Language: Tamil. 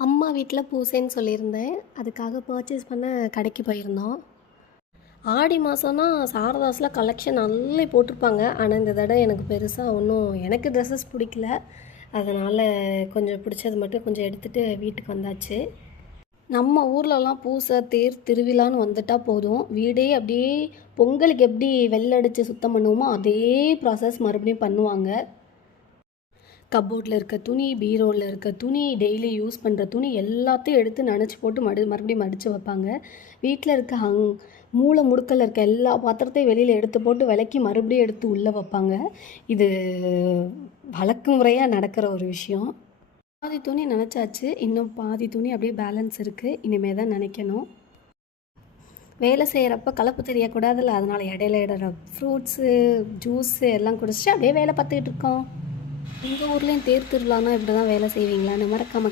அம்மா வீட்டில் பூசைன்னு சொல்லியிருந்தேன். அதுக்காக பர்ச்சேஸ் பண்ண கடைக்கு போயிருந்தோம். ஆடி மாதம்னா சாரதாஸில் கலெக்ஷன் அள்ளி போட்டிருப்பாங்க. ஆனால் இந்த தடவை எனக்கு பெருசாக ஒன்றும் எனக்கு ட்ரெஸ்ஸஸ் பிடிக்கல. அதனால் கொஞ்சம் பிடிச்சது மட்டும் கொஞ்சம் எடுத்துகிட்டு வீட்டுக்கு வந்தாச்சு. நம்ம ஊர்லலாம் பூசை, தேர், திருவிழான்னு வந்துட்டால் போதும், வீடே அப்படியே பொங்கலுக்கு எப்படி வெள்ளை அடித்து சுத்தம் பண்ணுவோமோ அதே ப்ராசஸ் மறுபடியும் பண்ணுவாங்க. கப்போர்டில் இருக்க துணி, பீரோவில் இருக்க துணி, டெய்லி யூஸ் பண்ணுற துணி எல்லாத்தையும் எடுத்து நனைச்சி போட்டு மறுபடியும் மடித்து வைப்பாங்க. வீட்டில் இருக்க மூலை முடுக்கில் இருக்க எல்லா பாத்திரத்தையும் வெளியில் எடுத்து போட்டு விலக்கி மறுபடியும் எடுத்து உள்ளே வைப்பாங்க. இது வழக்கு முறையாக நடக்கிற ஒரு விஷயம். பாதி துணி நனைச்சாச்சு, இன்னும் பாதி துணி அப்படியே பேலன்ஸ் இருக்குது. இனிமேல் தான் நினைக்கணும். வேலை செய்கிறப்ப கலப்பு தெரியக்கூடாதுல்ல, அதனால் இடையில ஃப்ரூட்ஸு, ஜூஸு எல்லாம் குடிச்சிட்டு அப்படியே வேலை பார்த்துக்கிட்டு இருக்கோம். உங்கள் ஊர்லேயும் தேர் திருவிழான்னா இப்படி தான் வேலை செய்வீங்களான்னு மறக்காம